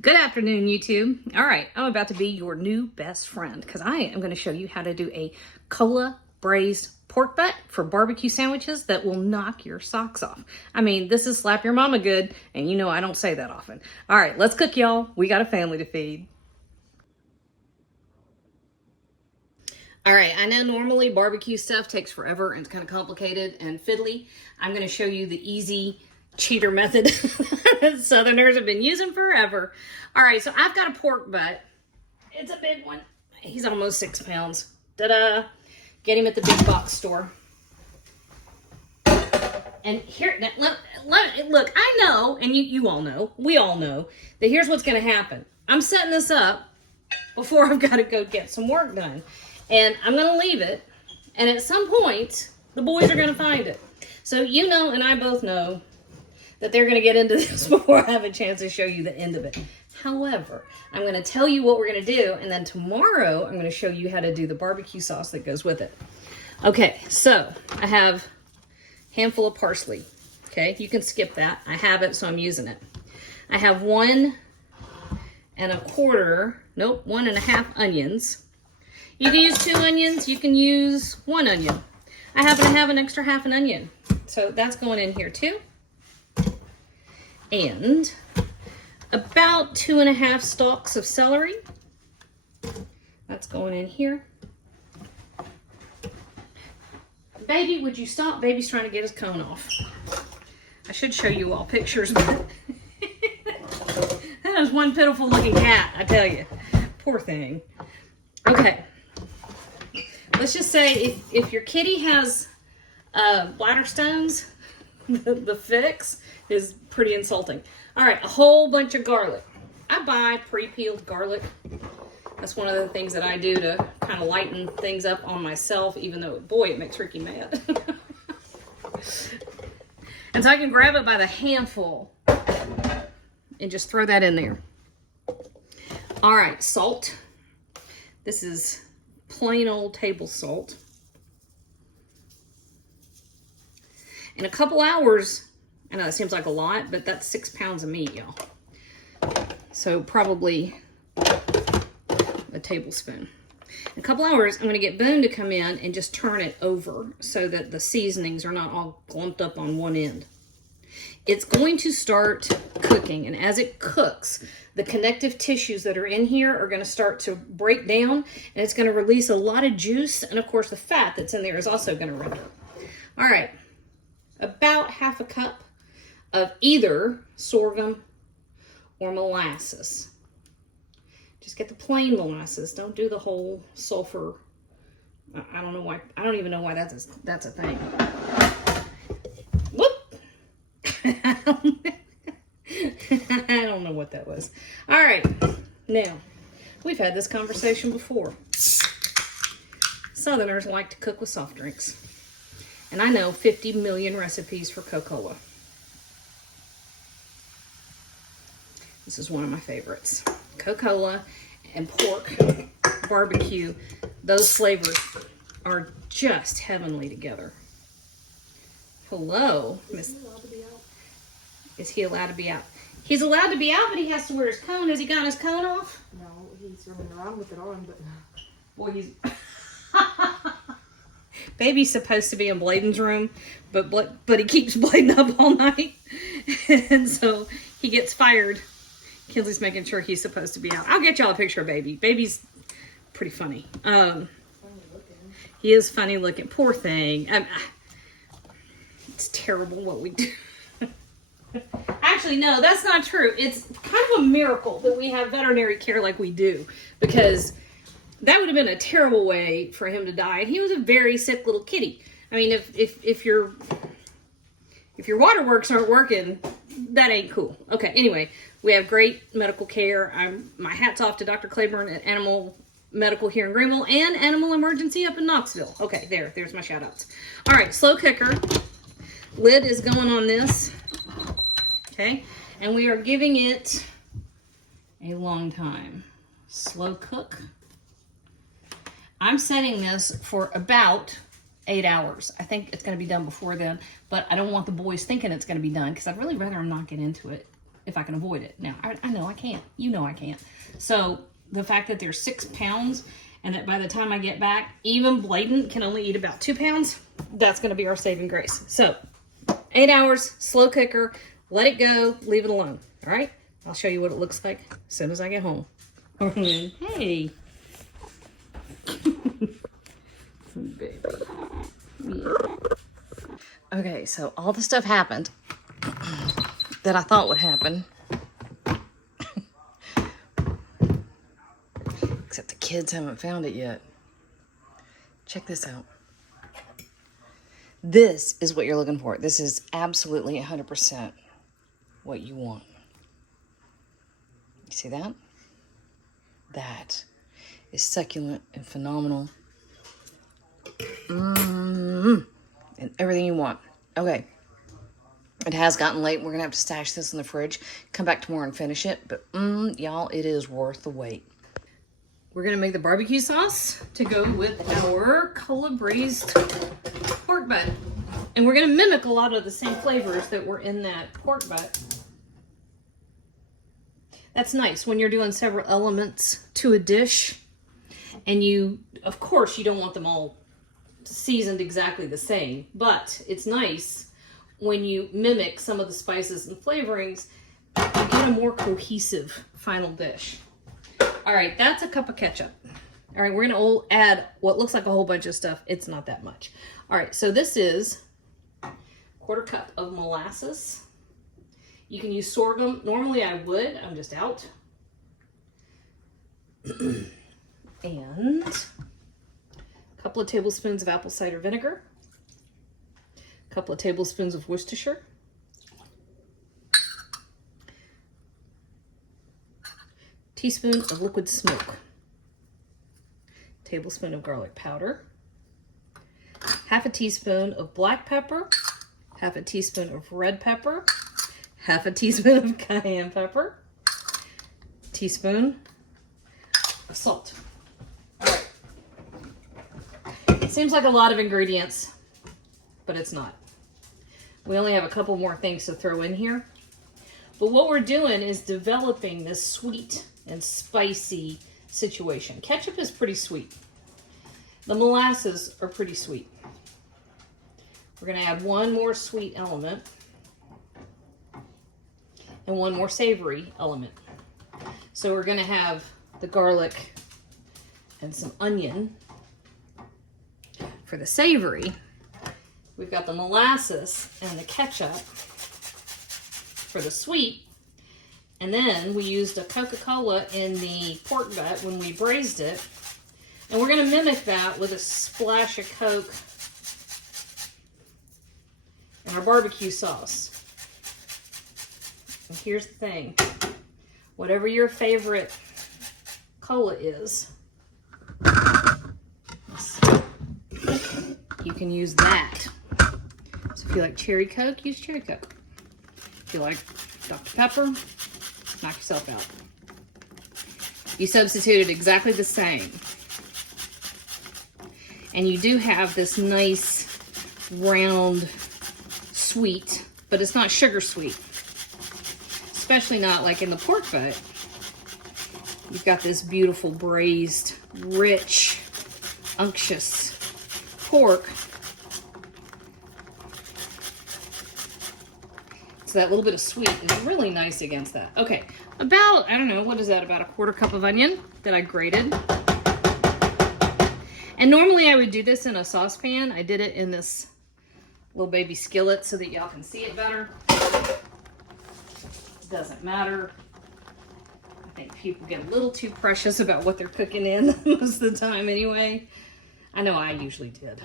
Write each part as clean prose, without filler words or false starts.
Good afternoon, YouTube. All right, I'm about to be your new best friend because I am going to show you how to do a Cola-Braised Pork Butt for barbecue sandwiches that will knock your socks off. I mean, this is slap your mama good, and you know I don't say that often. All right, let's cook, y'all. We got a family to feed. All right, I know normally barbecue stuff takes forever and it's kind of complicated and fiddly. I'm going to show you the easy cheater method that Southerners have been using forever. All right, so I've got a pork butt. It's a big one. He's almost 6 pounds. Ta-da! Get him at the big box store. And here, look, I know, and you all know, we all know, that here's what's going to happen. I'm setting this up before I've got to go get some work done. And I'm going to leave it, and at some point, the boys are going to find it. So you know, and I both know, that they're going to get into this before I have a chance to show you the end of it. However, I'm going to tell you what we're going to do, and then tomorrow I'm going to show you how to do the barbecue sauce that goes with it. Okay, so I have a handful of parsley. Okay, you can skip that. I have it, so I'm using it. I have 1 1.5 onions. You can use 2 onions. You can use 1 onion. I happen to have an extra half an onion, so that's going in here too. And about 2.5 stalks of celery. That's going in here. Baby, would you stop? Baby's trying to get his cone off. I should show you all pictures, but that is one pitiful looking cat, I tell you. Poor thing. Okay. Let's just say if your kitty has bladder stones, the fix is pretty insulting. All right, a whole bunch of garlic. I buy pre-peeled garlic. That's one of the things that I do to kind of lighten things up on myself, even though, boy, it makes Ricky mad. And so I can grab it by the handful and just throw that in there. All right, salt. This is plain old table salt. In a couple hours, I know it seems like a lot, but that's 6 pounds of meat, y'all. So probably a tablespoon. In a couple hours, I'm going to get Boone to come in and just turn it over so that the seasonings are not all clumped up on one end. It's going to start cooking, and as it cooks, the connective tissues that are in here are going to start to break down, and it's going to release a lot of juice, and of course the fat that's in there is also going to render. All right, about half a cup of either sorghum or molasses. Just get the plain molasses. Don't do the whole sulfur. I don't know why. I don't even know why that's a thing. Whoop! I don't know what that was. All right. Now, we've had this conversation before. Southerners like to cook with soft drinks. And I know 50 million recipes for Coca-Cola. This is one of my favorites. Coca-Cola and pork barbecue, those flavors are just heavenly together. Hello, Miss. Is he allowed to be out? He's allowed to be out, but he has to wear his cone. Has he got his cone off? No, he's running around with it on, but... Boy, he's... Baby's supposed to be in Bladen's room, but he keeps Bladen up all night. And so he gets fired. Kinsley's making sure he's supposed to be out. I'll get y'all a picture of Baby. Baby's pretty funny. He is funny looking. Poor thing. It's terrible what we do. Actually, no, that's not true. It's kind of a miracle that we have veterinary care like we do, because that would have been a terrible way for him to die. And he was a very sick little kitty. I mean, if your waterworks aren't working, that ain't cool. Okay, anyway, we have great medical care. My hat's off to Dr. Claiborne at Animal Medical here in Greenville and Animal Emergency up in Knoxville. Okay, there's my shout outs. All right, slow cooker. Lid is going on this. Okay, and we are giving it a long time. Slow cook. I'm setting this for about 8 hours. I think it's going to be done before then, but I don't want the boys thinking it's going to be done because I'd really rather them not get into it if I can avoid it. Now, I know I can't. You know I can't. So the fact that they're 6 pounds and that by the time I get back, even Bladen can only eat about 2 pounds, that's going to be our saving grace. So 8 hours, slow cooker, let it go, leave it alone. All right? I'll show you what it looks like as soon as I get home. Hey. Baby. Yeah. Okay, so all the stuff happened that I thought would happen. Except the kids haven't found it yet. Check this out. This is what you're looking for. This is absolutely 100% what you want. You see that? That is succulent and phenomenal. And everything you want. Okay. It has gotten late. We're going to have to stash this in the fridge. Come back tomorrow and finish it. But, y'all, it is worth the wait. We're going to make the barbecue sauce to go with our Cola-Braised Pork Butt. And we're going to mimic a lot of the same flavors that were in that pork butt. That's nice when you're doing several elements to a dish. And you, of course, you don't want them all seasoned exactly the same, but it's nice when you mimic some of the spices and flavorings, you get a more cohesive final dish. All right, that's a cup of ketchup. All right, we're gonna add what looks like a whole bunch of stuff. It's not that much. All right, so this is 1/4 cup of molasses. You can use sorghum. Normally I would, I'm just out. And a couple of tablespoons of apple cider vinegar, a couple of tablespoons of Worcestershire, teaspoon of liquid smoke, tablespoon of garlic powder, half a teaspoon of black pepper, half a teaspoon of red pepper, half a teaspoon of cayenne pepper, teaspoon of salt. Seems like a lot of ingredients, but it's not. We only have a couple more things to throw in here. But what we're doing is developing this sweet and spicy situation. Ketchup is pretty sweet. The molasses are pretty sweet. We're going to add one more sweet element and one more savory element. So we're going to have the garlic and some onion. For the savory, we've got the molasses and the ketchup for the sweet. And then we used a Coca-Cola in the pork butt when we braised it. And we're going to mimic that with a splash of Coke and our barbecue sauce. And here's the thing. Whatever your favorite cola is, you can use that. So if you like cherry Coke, use cherry Coke. If you like Dr. Pepper, knock yourself out. You substituted exactly the same. And you do have this nice round sweet, but it's not sugar sweet. Especially not like in the pork butt. You've got this beautiful braised, rich, unctuous pork. So that little bit of sweet is really nice against that. Okay, about, I don't know, what is that? About a 1/4 cup of onion that I grated. And normally I would do this in a saucepan. I did it in this little baby skillet so that y'all can see it better. Doesn't matter. I think people get a little too precious about what they're cooking in most of the time anyway. I know I usually did.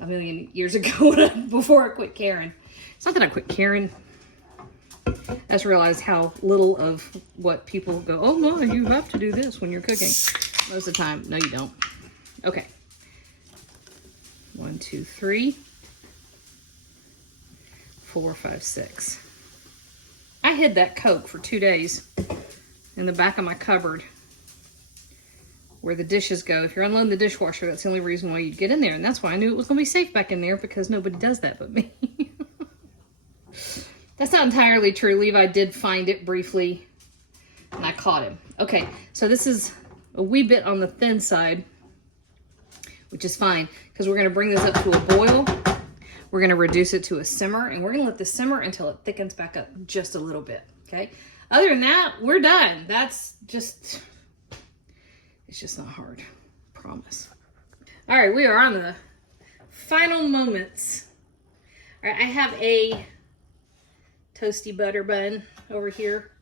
A million years ago before I quit caring. It's not that I quit caring. I just realized how little of what people go, oh no, you have to do this when you're cooking. Most of the time, no you don't. Okay. 1, 2, 3, 4, 5, 6. I hid that Coke for 2 days in the back of my cupboard where the dishes go. If you're unloading the dishwasher, that's the only reason why you'd get in there. And that's why I knew it was going to be safe back in there, because nobody does that but me. That's not entirely true. Levi did find it briefly, and I caught him. Okay, so this is a wee bit on the thin side, which is fine, because we're going to bring this up to a boil. We're going to reduce it to a simmer, and we're going to let this simmer until it thickens back up just a little bit, okay? Other than that, we're done. That's just, it's just not hard, promise. All right, we are on the final moments. All right, I have a toasty butter bun over here,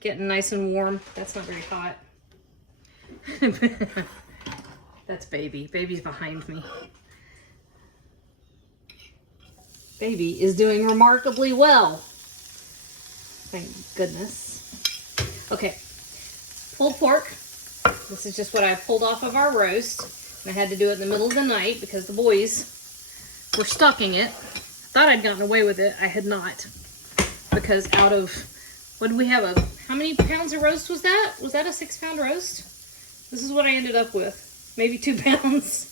getting nice and warm. That's not very hot. That's baby. Baby's behind me. Baby is doing remarkably well. Thank goodness. Okay, pulled pork. This is just what I pulled off of our roast. And I had to do it in the middle of the night because the boys were stalking it. Thought I'd gotten away with it. I had not. Because out of, what did we have? How many pounds of roast was that? Was that a 6-pound roast? This is what I ended up with. Maybe 2 pounds.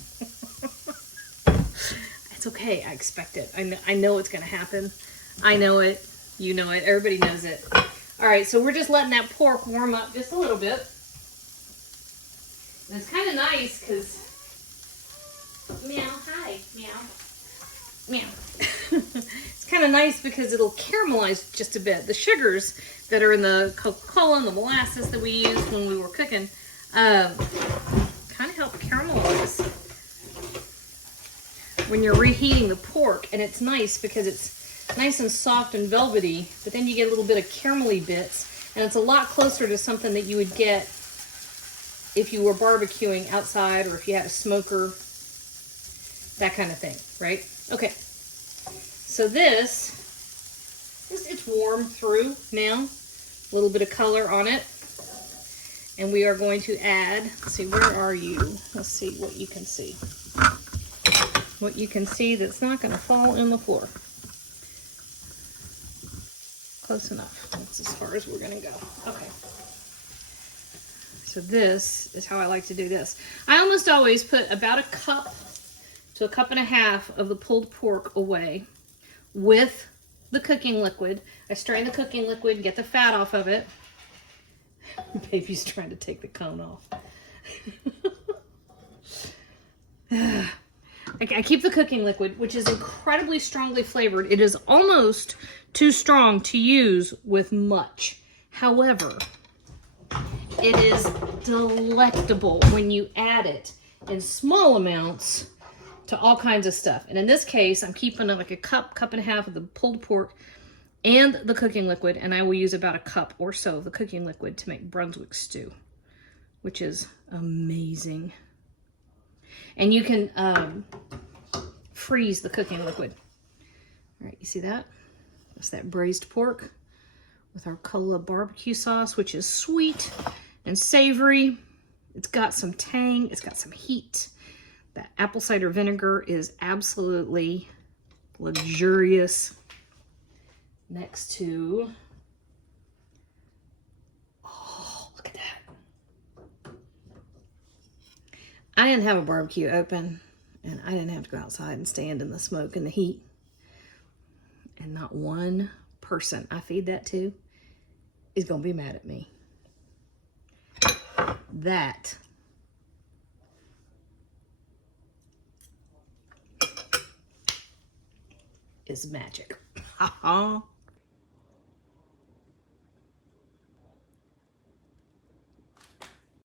It's okay. I expect it. I know it's going to happen. I know it. You know it. Everybody knows it. All right, so we're just letting that pork warm up just a little bit. And it's kind of nice because, meow, hi, meow, meow. It's kind of nice because it'll caramelize just a bit. The sugars that are in the Coca-Cola and the molasses that we used when we were cooking kind of help caramelize when you're reheating the pork. And it's nice because it's nice and soft and velvety, but then you get a little bit of caramelly bits, and it's a lot closer to something that you would get if you were barbecuing outside or if you had a smoker, that kind of thing, right? Okay, so this, it's warm through now, a little bit of color on it, and we are going to add, let's see, where are you? Let's see what you can see. What you can see that's not going to fall in the floor. Close enough. That's as far as we're going to go. Okay. So this is how I like to do this. I almost always put about a cup to a cup and a half of the pulled pork away with the cooking liquid. I strain the cooking liquid and get the fat off of it. Baby's trying to take the cone off. I keep the cooking liquid, which is incredibly strongly flavored. It is almost too strong to use with much. However, it is delectable when you add it in small amounts to all kinds of stuff. And in this case, I'm keeping like a cup and a half of the pulled pork and the cooking liquid, and I will use about a cup or so of the cooking liquid to make Brunswick stew, which is amazing. And you can freeze the cooking liquid. All right, you see that? That's that braised pork with our Cola-Barbecue sauce, which is sweet and savory. It's got some tang. It's got some heat. That apple cider vinegar is absolutely luxurious. Next to, oh, look at that. I didn't have a barbecue open, and I didn't have to go outside and stand in the smoke and the heat. And not one person I feed that to is going to be mad at me. That is magic. Ha-ha.